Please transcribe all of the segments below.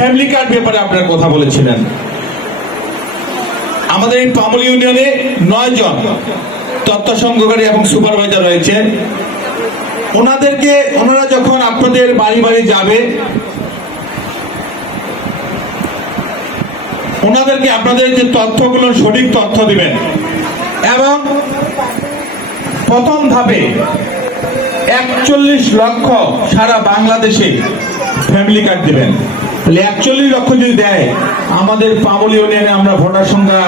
Family card ব্যাপারে আপনারা কথা বলেছিলেন। আমাদের এই পামুল ইউনিয়নে 9 জন তথ্য সংগ্রহকারী এবং সুপারভাইজার রয়েছে। ওনারা যখন আপনাদের বাড়ি বাড়ি যাবে, ওনাদেরকে আপনাদের যে তথ্যগুলো সঠিক তথ্য দিবেন এবং প্রথম ধাপে 41 লক্ষ সারা বাংলাদেশে ফ্যামিলি কার্ড দিবেন। তাহলে 41 লক্ষ যদি দেয়, আমাদের পামুল ইউনিয়নে আমরা ভোটার সংখ্যা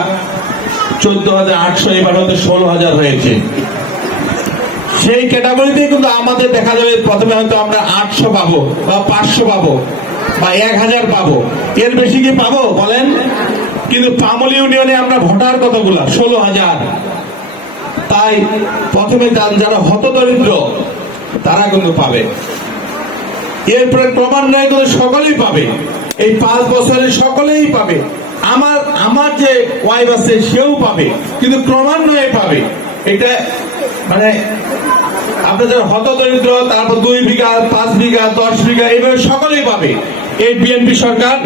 14,800, এবার হয়তো 16,000 হয়েছে। সেই ক্যাটাগরিতে কিন্তু আমাদের দেখা যাবে প্রথমে হয়তো আমরা 800 পাবো বা 500 পাবো বা 1000 পাবো, এর বেশি কি পাবো বলেন? কিন্তু পামুল ইউনিয়নে আমরা ভোটার কতগুলা? 16,000। তাই প্রথমে যারা হতদরিদ্র তারা কিন্তু পাবে, এরপরে ক্রমান্বয়ে কিন্তু সকলেই পাবে। এই 5 বছরে সকলেই পাবে। আমার যে ওয়াইফ আছে সেও পাবে, কিন্তু ক্রমান্বয়ে পাবে। এটা মানে আপনার যারা হতদরিদ্র, তারপর 2 বিঘা, 5 বিঘা, 10 বিঘা, এইভাবে সকলেই পাবে। এই বিএনপি সরকার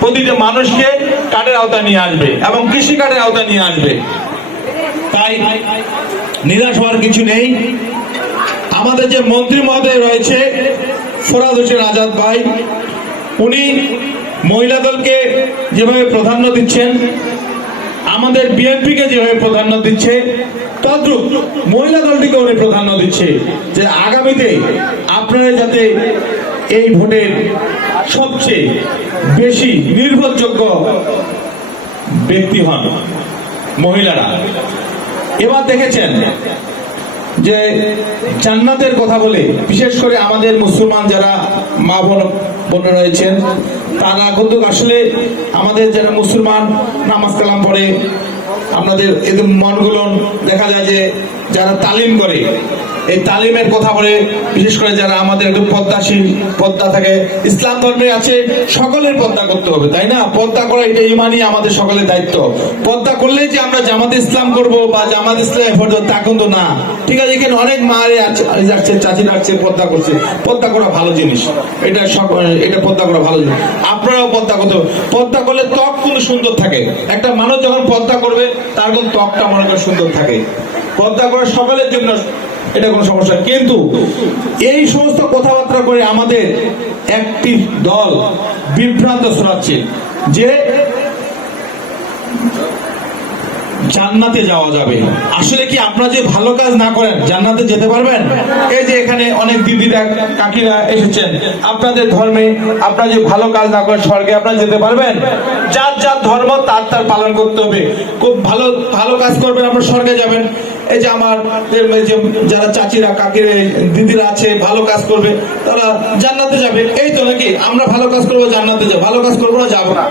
প্রতিটা মানুষকে কার্ডের আওতায় নিয়ে আসবে এবং কৃষি কার্ডের আওতায় নিয়ে আসবে। তাই নিরাশ হওয়ার কিছু নেই। আমাদের যে মন্ত্রী মহোদয় রয়েছে ফরাদ হোসেন আজাদ ভাই, উনি মহিলা দলকে যেভাবে প্রাধান্য দিচ্ছেন, আমাদের বিএনপিকে যেভাবে প্রাধান্য দিচ্ছে, তদ্রুপ মহিলা দলটিকে উনি প্রাধান্য দিচ্ছে যে আগামীতে আপনারা যাতে এই ভোটের সবচেয়ে বেশি নির্ভরযোগ্য ব্যক্তি হন মহিলারা। এবার দেখেছেন যে জান্নাতের কথা বলে, বিশেষ করে আমাদের মুসলমান যারা মা বোন রয়েছেন, তারা কিন্তু আসলে আমাদের যারা মুসলমান নামাজ কালাম পড়ে, আপনাদের এদের মনগুলো দেখা যায় যে যারা তালিম করে, এই তালিমের কথা বলে, বিশেষ করে যারা আমাদের একটু পর্দাশীল, পর্দা থাকে, ইসলাম ধর্মে আছে সকলের পর্দা করতে হবে, তাই না? পর্দা করা এটা ইমানই আমাদের সকলের দায়িত্ব। পর্দা করলেই যে আমরা জামাতে ইসলাম করব বা জামাত ইসলাম তা কিন্তু না। ঠিক আছে, এখানে অনেক মারে যাচ্ছে, চাচি রাখছে, পর্দা করছে। পর্দা করা ভালো জিনিস, এটা পর্দা করা ভালো জিনিস। আপনারাও পর্দা করতে হবে। পর্দা করলে ত্বক কিন্তু সুন্দর থাকে। একটা মানুষ যখন পর্দা করবে তার কিন্তু ত্বকটা মনে করে সুন্দর থাকে। পর্দা করা সকলের জন্য, এটা কোনো সমস্যা। কিন্তু এই সমস্ত কথাবার্তা করে আমাদের একটি দল বিভ্রান্ত ছড়াচ্ছে যে জান্নাতে যাওয়া যাবে। আসলে কি আপনারা যে ভালো কাজ না করেন জান্নাতে যেতে পারবেন? এই যে এখানে অনেক দিদিরা, কাকিরা এসেছেন, আপনাদের ধর্মে আপনারা যে ভালো কাজ না করেন স্বর্গে আপনারা যেতে পারবেন? যার যার ধর্ম তার পালন করতে হবে। খুব ভালো কাজ করবেন, আপনারা স্বর্গে যাবেন। এই যে আমার যারা চাচিরা, কাকিরা, দিদিরা আছে, ভালো কাজ করবে, তারা জান্নাতে যাবে। এই তো নাকি? আমরা ভালো কাজ করবো জান্নাতে যাবো, ভালো কাজ করবো না যাবো না।